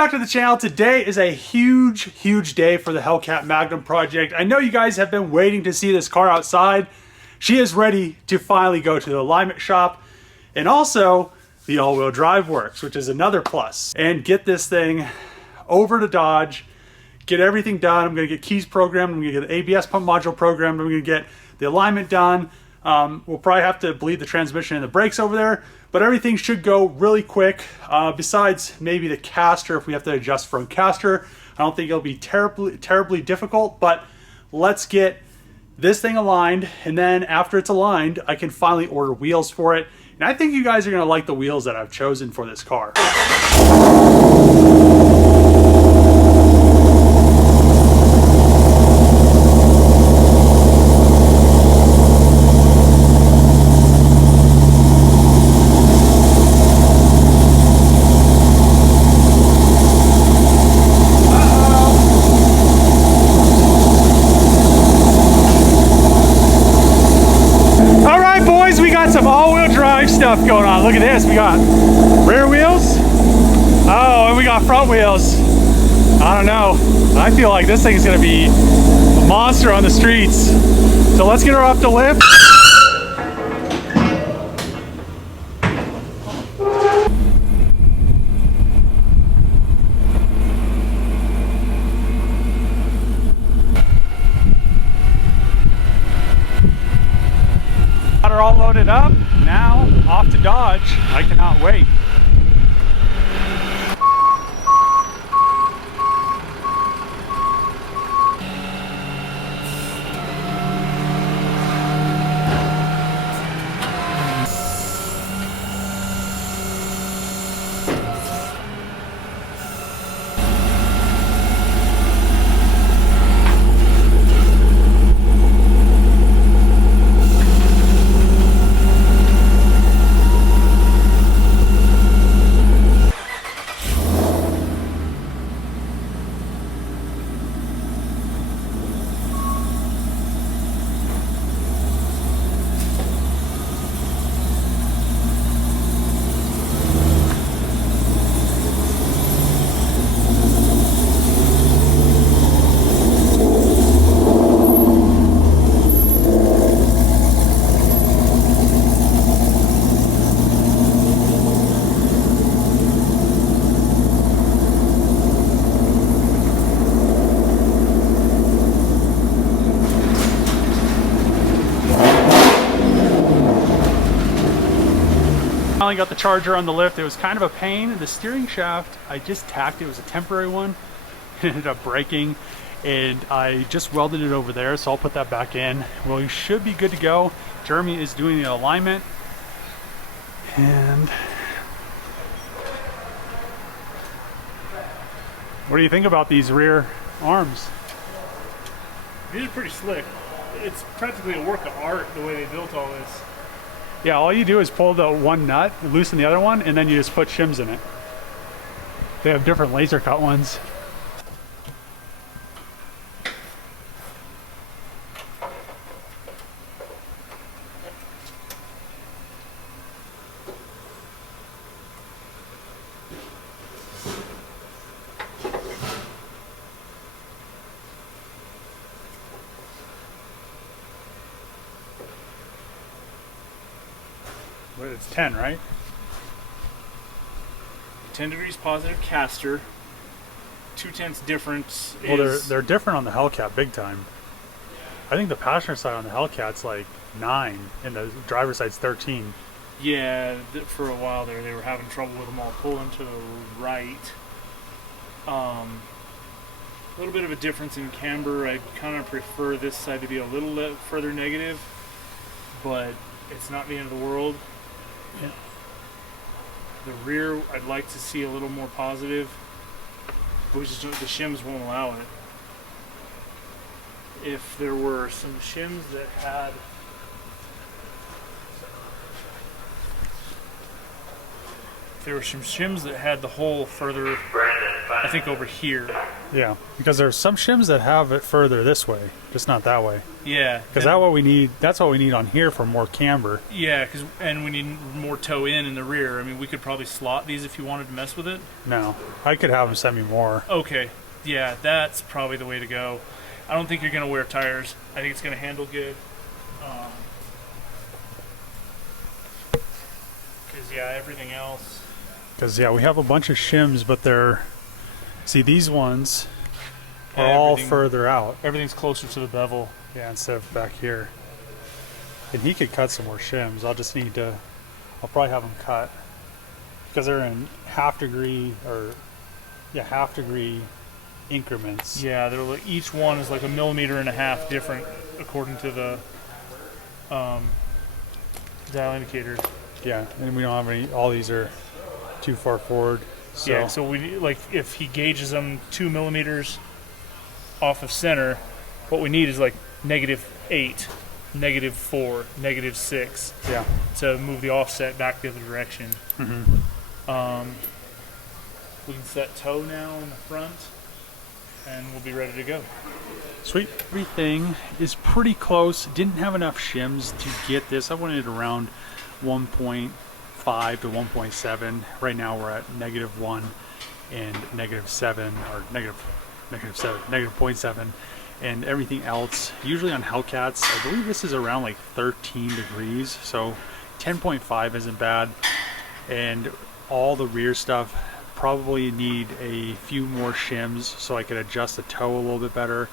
back to the channel. Today is a huge day for the Hellcat Magnum project. I know you guys have been waiting to see this car outside. She is ready to finally go to the alignment shop, and also the all-wheel drive works, which is another plus. And get this thing over to Dodge, get everything done. I'm gonna get keys programmed, I'm gonna get the ABS pump module programmed, I'm gonna get the alignment done. We'll probably have to bleed the transmission and the brakes over there, but everything should go really quick. Besides maybe the caster, if we have to adjust front caster. I don't think it'll be terribly difficult, but let's get this thing aligned, and then after it's aligned, I can finally order wheels for it. And I think you guys are gonna like the wheels that I've chosen for this car. Stuff going on. Look at this. We got rear wheels. Oh, and we got front wheels. I don't know. I feel like this thing is going to be a monster on the streets. So let's get her off the lift. Got her all loaded up. Now, off to Dodge. I cannot wait. Finally got the charger on the lift. It was kind of a pain. The steering shaft, I just tacked it. It was a temporary one. It ended up breaking, and I just welded it over there, so I'll put that back in. Well, we should be good to go. Jeremy is doing the alignment, and what do you think about these rear arms? These are pretty slick. It's practically a work of art the way they built all this. Yeah, all you do is pull the one nut, loosen the other one, and then you just put shims in it. They have different laser cut ones. It's 10, right? 10 degrees positive caster. 2/10 difference. Well, they're different on the Hellcat big time. I think the passenger side on the Hellcat's like 9 and the driver's side's 13. Yeah, for a while there they were having trouble with them all pulling to the right. A little bit of a difference in camber. I kind of prefer this side to be a little further negative, but it's not the end of the world. Yeah. The rear, I'd like to see a little more positive, but the shims won't allow it. If there were some shims that had the hole further, I think over here, Yeah, because there's some shims that have it further this way, just not that way. Yeah. Because that's what we need. That's what we need on here for more camber. Yeah, and we need more toe in the rear. I mean, we could probably slot these if you wanted to mess with it. No, I could have them send me more. Okay. Yeah, that's probably the way to go. I don't think you're going to wear tires. I think it's going to handle good. Because, yeah, everything else. Because, yeah, we have a bunch of shims, but they're... See, these ones are all further out. Everything's closer to the bevel. Yeah, instead of back here. And he could cut some more shims. I'll just need to... I'll probably have them cut. Because they're in half-degree increments. Yeah, they're like, each one is like 1.5 millimeters different according to the dial indicators. Yeah, and we don't have any. All these are too far forward. So. Yeah, so we like if he gauges them 2 millimeters off of center, what we need is like -8, -4, -6. Yeah. To move the offset back the other direction. Mm-hmm. We can set toe now in the front, and we'll be ready to go. Sweet. Everything is pretty close. Didn't have enough shims to get this. I wanted around 1.5 to 1.7. Right now we're at -1 and -7, or -0.7, and everything else. Usually on Hellcats, I believe this is around like 13 degrees, so 10.5 isn't bad. And all the rear stuff probably need a few more shims so I could adjust the toe a little bit better.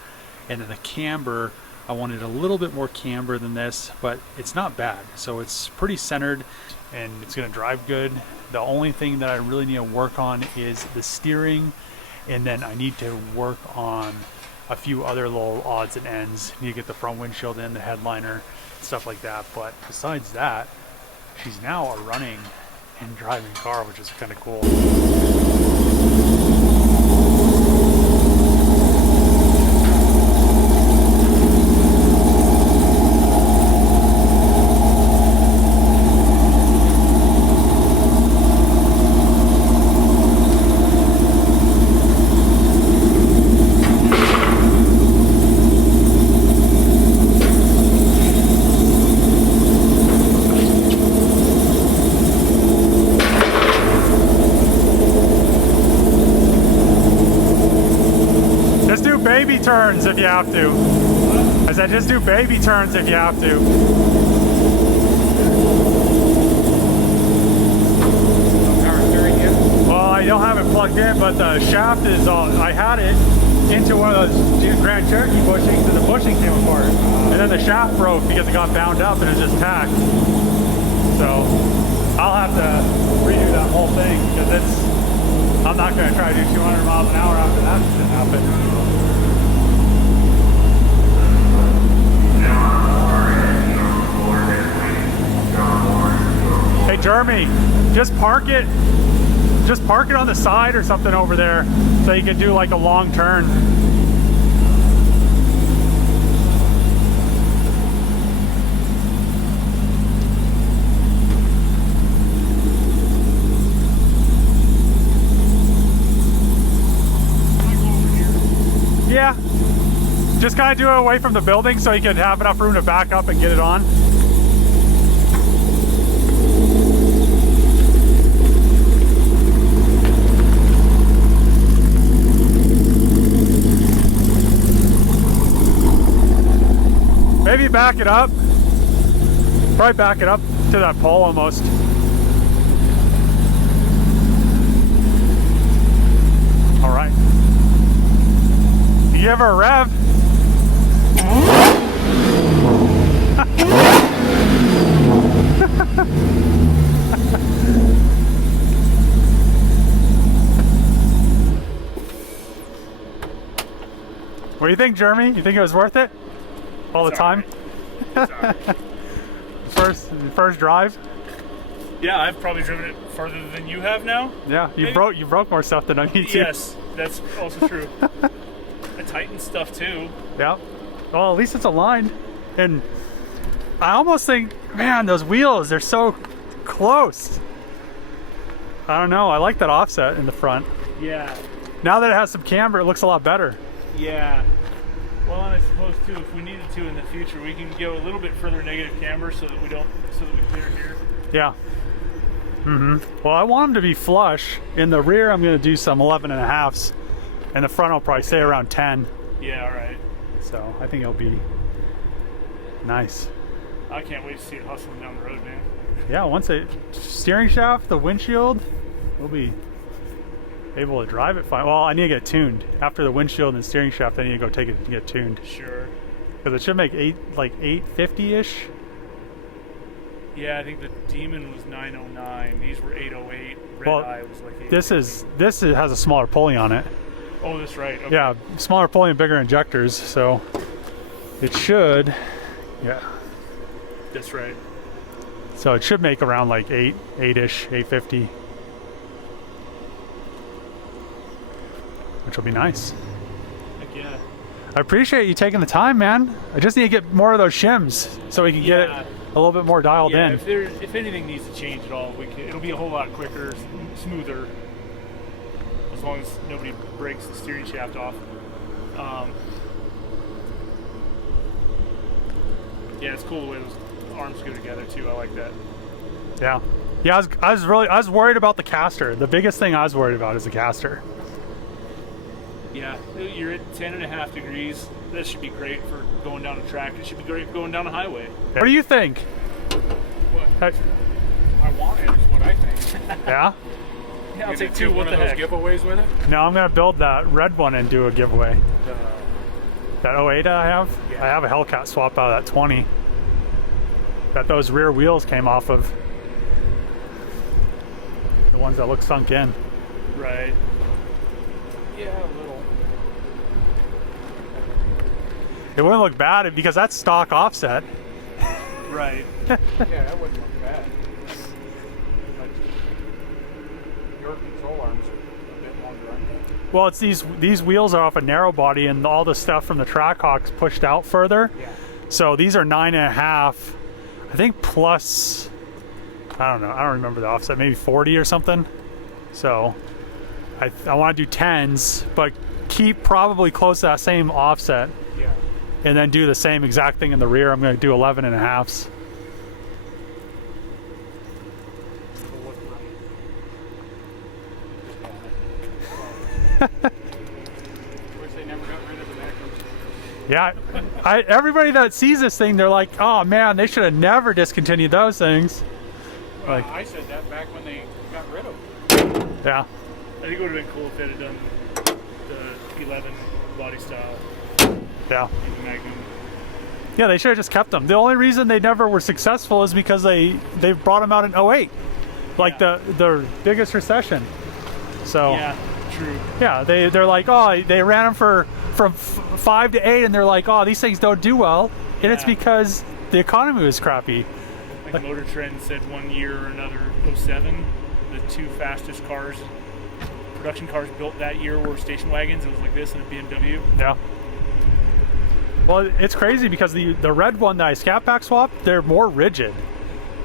And then the camber, I wanted a little bit more camber than this, but it's not bad. So it's pretty centered and it's gonna drive good. The only thing that I really need to work on is the steering, and then I need to work on a few other little odds and ends. Need to get the front windshield in, the headliner, stuff like that. But besides that, she's now a running and driving car, which is kind of cool. Baby turns if you have to. I said just do baby turns if you have to. Well, I don't have it plugged in, but the shaft is on. I had it into one of those Grand Cherokee bushings, and the bushing came apart. And then the shaft broke because it got bound up and it just tacked. So I'll have to redo that whole thing because I'm not going to try to do 200 miles an hour after that shit happened. Hey Jeremy, just park it on the side or something over there so you can do like a long turn. Yeah, just kind of do it away from the building so you can have enough room to back up and get it on. Maybe back it up. Probably back it up to that pole almost. All right. You give her a rev. What do you think, Jeremy? You think it was worth it? All the time? First drive? Yeah, I've probably driven it farther than you have now. Yeah, you broke more stuff than I need to. Yes, that's also true. I tightened stuff too. Yeah. Well, at least it's aligned. And I almost think, man, those wheels, they're so close. I don't know, I like that offset in the front. Yeah. Now that it has some camber, it looks a lot better. Yeah. Well, and I suppose too, if we needed to in the future, we can go a little bit further negative camber so that we clear here. Yeah. Well, I want them to be flush. In the rear, I'm going to do some 11.5s, and the front will probably stay around 10. Yeah, all right. So I think it'll be nice. I can't wait to see it hustling down the road, man. Yeah, once the steering shaft, the windshield, we'll be able to drive it fine. Well, I need to get tuned. After the windshield and the steering shaft, I need to go take it and get tuned. Sure. Because it should make 850-ish. Yeah, I think the Demon was 909. These were 808. Red Eye was like 808. This has a smaller pulley on it. Oh, that's right. Okay. Yeah, smaller pulley and bigger injectors, so it should, yeah. That's right. So it should make around like 8-ish, 850. Which will be nice. Heck yeah. I appreciate you taking the time, man. I just need to get more of those shims so we can get it a little bit more dialed in. If anything needs to change at all, it'll be a whole lot quicker, smoother, as long as nobody breaks the steering shaft off. Yeah, it's cool the way those arms go together too. I like that. Yeah. Yeah, I was worried about the caster. The biggest thing I was worried about is the caster. Yeah, you're at 10.5 degrees. That should be great for going down a track. It should be great for going down a highway. What do you think? What? I want it, is what I think. Yeah? Yeah, I'll take two. What the heck? Giveaways with it? No, I'm going to build that red one and do a giveaway. That 08 I have? Yeah. I have a Hellcat swap out of that 20. That those rear wheels came off of. The ones that look sunk in. Right. Yeah, a little. It wouldn't look bad because that's stock offset. Right. Yeah, that wouldn't look bad. But your control arms are a bit longer, aren't they? Well, it's these wheels are off a narrow body, and all the stuff from the Trackhawk's pushed out further. Yeah. So these are 9.5, I think, plus, I don't know, I don't remember the offset, maybe 40 or something. So I want to do 10s, but keep probably close to that same offset. Yeah. And then do the same exact thing in the rear. I'm going to do 11.5s. It'll look right. Wish they never got rid of the Magnums. Yeah, everybody that sees this thing, they're like, oh man, they should have never discontinued those things. Well, Like, I said that back when they got rid of them. yeah. I think it would have been cool if they'd have done the 11 body style Yeah. in the Magnum. Yeah, they should have just kept them. The only reason they never were successful is because they brought them out in 08, like the biggest recession. So Yeah, true. yeah, they're like, oh, they ran them from 5 to 8, and they're like, oh, these things don't do well, and it's Yeah. because the economy was crappy. Like Motor Trend said one year or another, 07, the two fastest cars, production cars built that year were station wagons. It was like this and a BMW. Yeah. Well, it's crazy because the red one that I scat pack swapped, they're more rigid.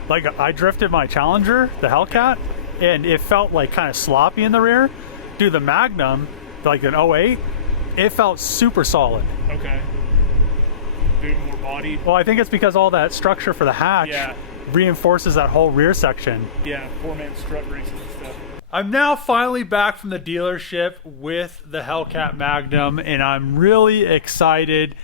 Like, I drifted my Challenger, the Hellcat, and it felt like kind of sloppy in the rear. Dude, the Magnum, like an 08, it felt super solid. Okay. Bit more body. Well, I think it's because all that structure for the hatch Yeah. reinforces that whole rear section. Yeah, 4-man strut braces and stuff. I'm now finally back from the dealership with the Hellcat Magnum, and I'm really excited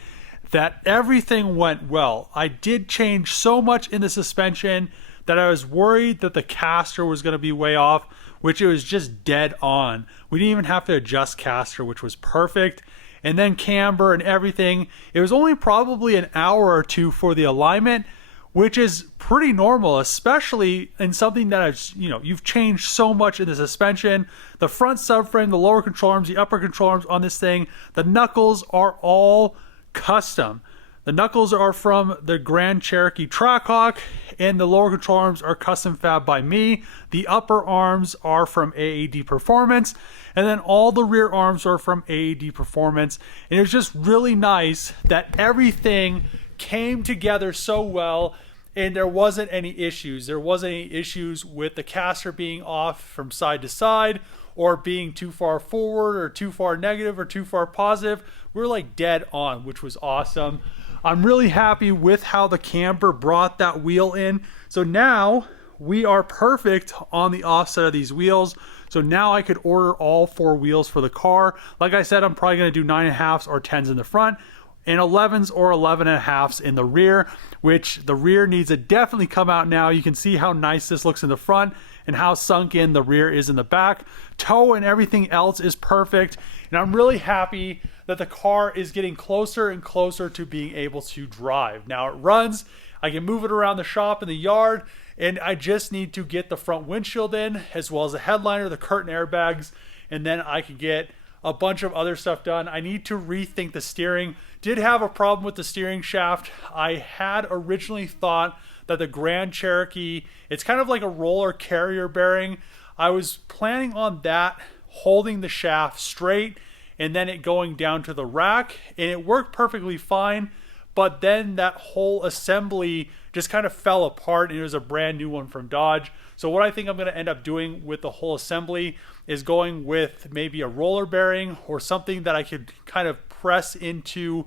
that everything went well. I did change so much in the suspension that I was worried that the caster was going to be way off, which it was just dead on. We didn't even have to adjust caster, which was perfect. And then camber and everything. It was only probably an hour or two for the alignment, which is pretty normal, especially in something that you've changed so much in the suspension. The front subframe, the lower control arms, the upper control arms on this thing, the knuckles are all custom. The knuckles are from the Grand Cherokee Trackhawk, and the lower control arms are custom fab by me. The upper arms are from AWD Performance, and then all the rear arms are from AWD Performance. And it was just really nice that everything came together so well, and there wasn't any issues. There wasn't any issues with the caster being off from side to side, or being too far forward or too far negative or too far positive. We were like dead on, which was awesome. I'm really happy with how the camper brought that wheel in. So now we are perfect on the offset of these wheels. So now I could order all 4 wheels for the car. Like I said, I'm probably going to do 9.5s or 10s in the front and 11s or 11.5s in the rear, which the rear needs to definitely come out now. You can see how nice this looks in the front and how sunk in the rear is in the back. Toe and everything else is perfect. And I'm really happy that the car is getting closer and closer to being able to drive. Now it runs, I can move it around the shop and the yard, and I just need to get the front windshield in, as well as the headliner, the curtain airbags, and then I can get a bunch of other stuff done. I need to rethink the steering. Did have a problem with the steering shaft. I had originally thought that the Grand Cherokee, it's kind of like a roller carrier bearing. I was planning on that holding the shaft straight and then it going down to the rack, and it worked perfectly fine. But then that whole assembly just kind of fell apart, and it was a brand new one from Dodge. So what I think I'm going to end up doing with the whole assembly is going with maybe a roller bearing or something that I could kind of press into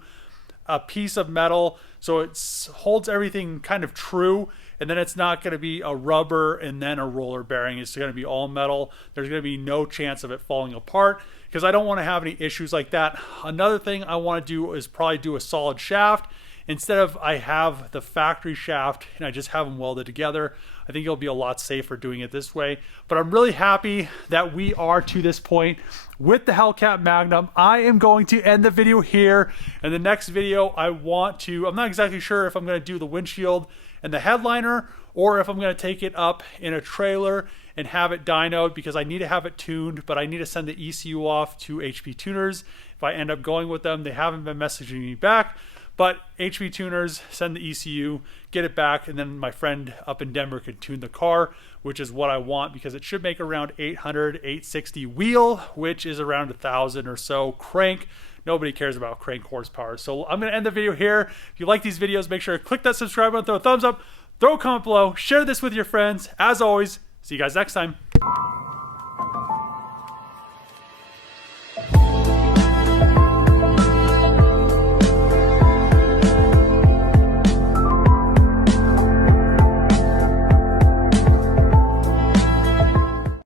a piece of metal so it holds everything kind of true, and then it's not going to be a rubber and then a roller bearing. It's going to be all metal. There's going to be no chance of it falling apart because I don't want to have any issues like that. Another thing I want to do is probably do a solid shaft. Instead of I have the factory shaft and I just have them welded together, I think it'll be a lot safer doing it this way. But I'm really happy that we are to this point with the Hellcat Magnum. I am going to end the video here. In the next video, I'm not exactly sure if I'm going to do the windshield and the headliner, or if I'm going to take it up in a trailer and have it dynoed, because I need to have it tuned, but I need to send the ECU off to HP Tuners. If I end up going with them, they haven't been messaging me back. But HP Tuners, send the ECU, get it back, and then my friend up in Denver can tune the car, which is what I want, because it should make around 800, 860 wheel, which is around 1,000 or so crank. Nobody cares about crank horsepower. So I'm going to end the video here. If you like these videos, make sure to click that subscribe button, throw a thumbs up, throw a comment below, share this with your friends. As always, see you guys next time.